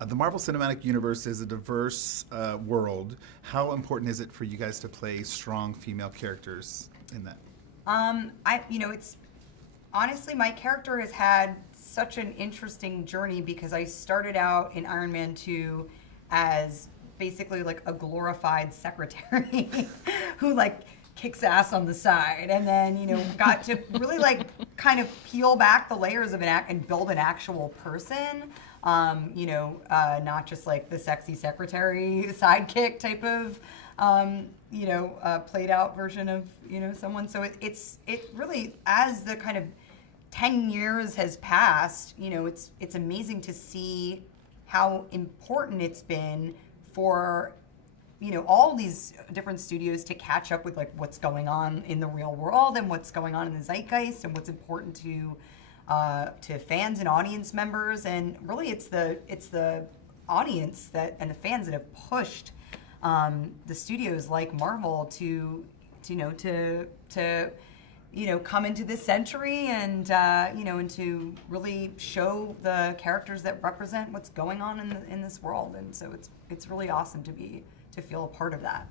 The Marvel Cinematic Universe is a diverse world. How important is it for you guys to play strong female characters in that? It's honestly, my character has had such an interesting journey because I started out in Iron Man 2 as basically like a glorified secretary who like kicks ass on the side, and then got to really like kind of peel back the layers of and build an actual person. Not just like the sexy secretary sidekick type of played out version of someone. So it really, as the kind of 10 years has passed, it's amazing to see how important it's been for all these different studios to catch up with like what's going on in the real world and what's going on in the zeitgeist and what's important to fans and audience members. And really it's the audience and the fans that have pushed the studios like Marvel to come into this century and and to really show the characters that represent what's going on in this world. And so it's really awesome to feel a part of that.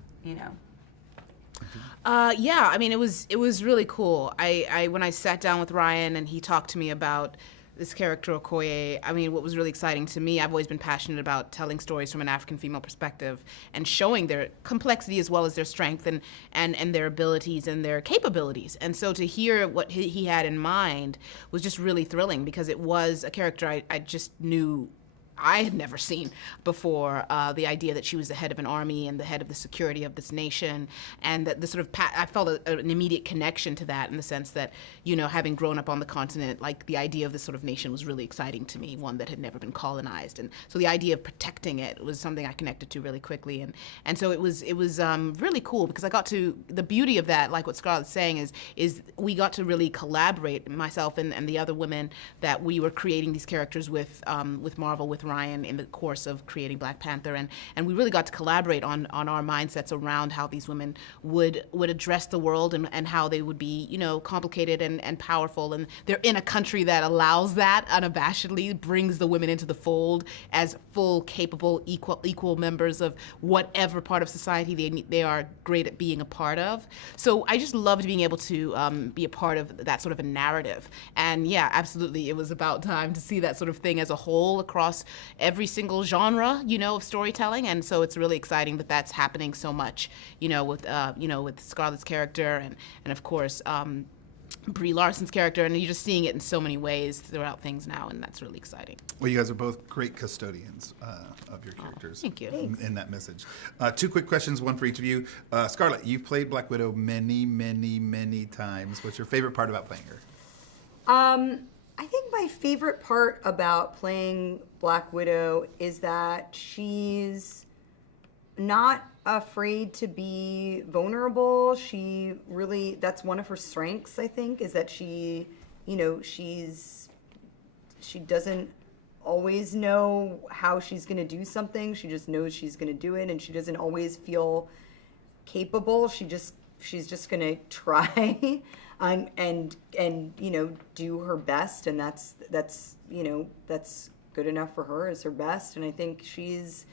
Yeah, I mean, it was really cool. I when I sat down with Ryan and he talked to me about this character Okoye, I mean, what was really exciting to me, I've always been passionate about telling stories from an African female perspective and showing their complexity as well as their strength and their abilities and their capabilities. And so to hear what he had in mind was just really thrilling, because it was a character I just knew I had never seen before. The idea that she was the head of an army and the head of the security of this nation, and that the sort of I felt an immediate connection to that, in the sense that, having grown up on the continent, like the idea of this sort of nation was really exciting to me, one that had never been colonized. And so the idea of protecting it was something I connected to really quickly. And so it was really cool, because I got to, the beauty of that, like what Scarlett's saying, is we got to really collaborate, myself and the other women that we were creating these characters with Marvel, with Ryan, in the course of creating Black Panther, and we really got to collaborate on our mindsets around how these women would address the world, and how they would be complicated and powerful, and they're in a country that allows that unabashedly, brings the women into the fold as full, capable, equal members of whatever part of society they are great at being a part of. So I just loved being able to be a part of that sort of a narrative. And yeah, absolutely, it was about time to see that sort of thing as a whole across every single genre, of storytelling. And so it's really exciting that that's happening so much, with Scarlett's character and of course, Brie Larson's character, and you're just seeing it in so many ways throughout things now, and that's really exciting. Well, you guys are both great custodians of your characters. Thank you. In that message. Two quick questions, one for each of you. Scarlett, you've played Black Widow many, many, many times. What's your favorite part about playing her? I think my favorite part about playing Black Widow is that she's not afraid to be vulnerable. She really, that's one of her strengths, I think, is that she doesn't always know how she's going to do something. She just knows she's going to do it, and she doesn't always feel capable. She's just going to try and do her best, and that's good enough for her as her best. And I think she's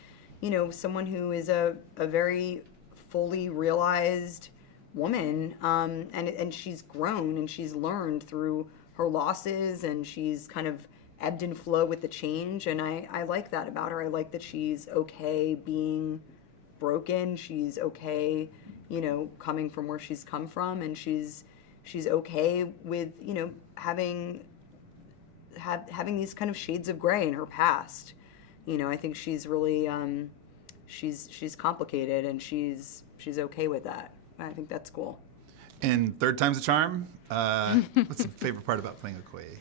someone who is a very fully realized woman, and she's grown and she's learned through her losses, and she's kind of ebbed and flowed with the change. And I like that about her. I like that she's okay being broken. She's okay, coming from where she's come from, and she's okay with, having these kind of shades of gray in her past. I think she's really, she's complicated, and she's okay with that. I think that's cool. And third time's a charm. What's the favorite part about playing Okoye?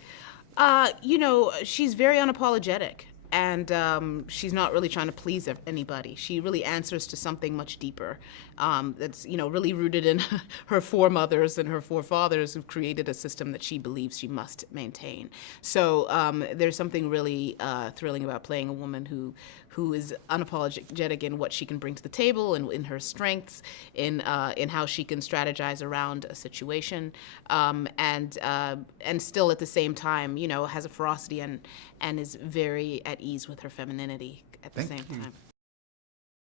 She's very unapologetic, and she's not really trying to please anybody. She really answers to something much deeper, that's really rooted in her foremothers and her forefathers, who've created a system that she believes she must maintain. So there's something really thrilling about playing a woman who is unapologetic in what she can bring to the table, and in her strengths, in how she can strategize around a situation, and still at the same time, has a ferocity and is very at ease with her femininity at the Thank same you. time.